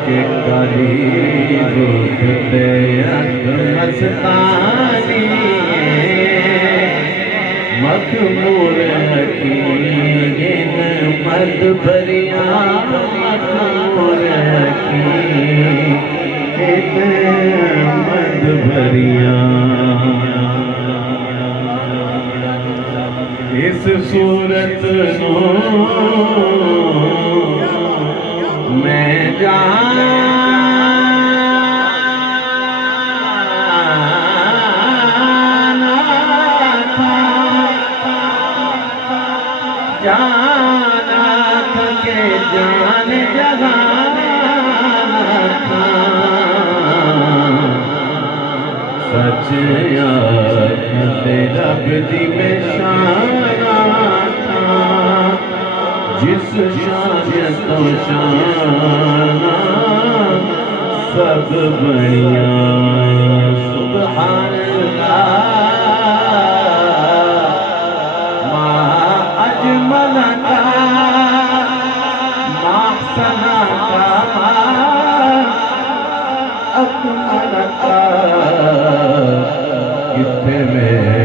के करीब खुदे मस्तानी मखमूर हकीम मद भरिया मखमूर हकीम मद भरिया। इस सूरत नो मैं जाना था के जान जहाना था सच रब दी में शाना था जिस शान तो शाना सब बढ़िया। सुभान अल्लाह मा अजमल का मा सना का मा अकमल का कितने में